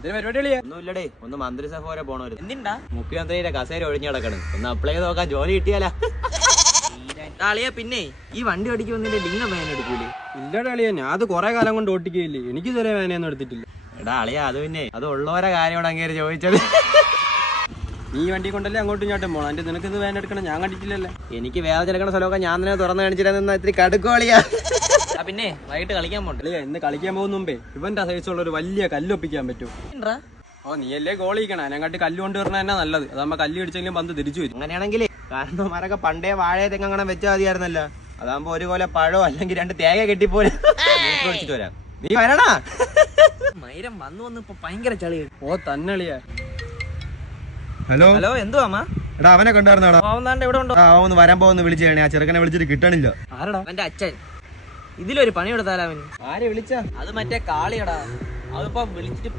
എന്തിനു പരിപാടി? ഒന്നുമില്ലടേ, ഒന്ന് മന്ത്രിസഭ വരെ പോണവര്. എന്തിണ്ടാ? മുഖ്യമന്ത്രിയുടെ കസേര ഒഴിഞ്ഞു കിടക്കണ്. ഒന്ന് അപ്ലൈ ചെയ്ത് നോക്കാൻ ജോലി കിട്ടിയാലാ. അളിയാ, പിന്നെ ഈ വണ്ടി ഓടിക്കുമ്പോ ലിംഗം വേന എടുക്കൂലേ? ഇല്ലടാ അളിയാ, ഞാൻ അത് കുറെ കാലം കൊണ്ട് ഓട്ടിക്കുകയില്ലേ, എനിക്ക് ഇതുവരെ വേനയൊന്നും എടുത്തിട്ടില്ല. എടാ അളിയാ, അത് പിന്നെ അത് ഉള്ളവരെ കാര്യമാണ് അങ്ങേര് ചോദിച്ചത്. നീ വണ്ടി കൊണ്ടല്ലേ അങ്ങോട്ടും ഇങ്ങോട്ടും പോണം, എന്റെ നിനക്ക് ഇത് വേന എടുക്കണം ഞാൻ കണ്ടിട്ടില്ലല്ലേ. എനിക്ക് വേറെ ചെലക്കണ സ്ഥലമൊക്കെ ഞാൻ തന്നെ തുറന്നു കാണിച്ചിരുന്ന ഇത്തിരി കടുക്കോളിയാ. പിന്നെ വൈകിട്ട് കളിക്കാൻ പോണ്ടേ? അളിയാ, ഇന്ന് കളിക്കാൻ പോകുന്ന മുമ്പേ ഇവന്റെ സൈസുള്ള ഒരു വലിയ കല്ലൊപ്പിക്കാൻ പറ്റും. ഓ നീയല്ലേ ഗോളിക്കണം, അതിനെക്കാട്ടി കല്ല് കൊണ്ടുവരണ തന്നെ നല്ലത്. അതാകുമ്പോ കല്ല് പിടിച്ചെങ്കിലും പന്ത് തിരിച്ചു വരും. അങ്ങനെയാണെങ്കിലേ കാരണവന്മാരൊക്കെ പണ്ടേ വാഴയെ തെങ്ങനെ വെച്ചാൽ മതിയായിരുന്നല്ലോ. അതാകുമ്പോ ഒരു കൊല പഴോ അല്ലെങ്കിൽ 2 തേങ്ങ കെട്ടിപ്പോലെ ഒഴിച്ചിട്ട് വരാം. നീ വരണാ. മൈരം വന്നു ഇപ്പൊ ഭയങ്കര ചളി. ഓ തന്നെ അളിയാ. ഹലോ ഹലോ, എന്തുവാ അമ്മ? എടാ അവനെ കണ്ടായിരുന്നാടാ? അവന്താണ്ട് എവിടെ ഉണ്ടോ? ഒന്ന് വരാൻ പോകുന്ന വിളിച്ചു കഴിഞ്ഞാൽ ആ ചെറുക്കനെ വിളിച്ചിട്ട് കിട്ടണില്ല. ആരടാ? അവന്റെ അച്ഛൻ. ഇതിലൊരു പണി കൊടുത്താലോ അവന്? ആരെ വിളിച്ച? അത് മറ്റേ കാളിയടാ. അതിപ്പോ വിളിച്ചിട്ട്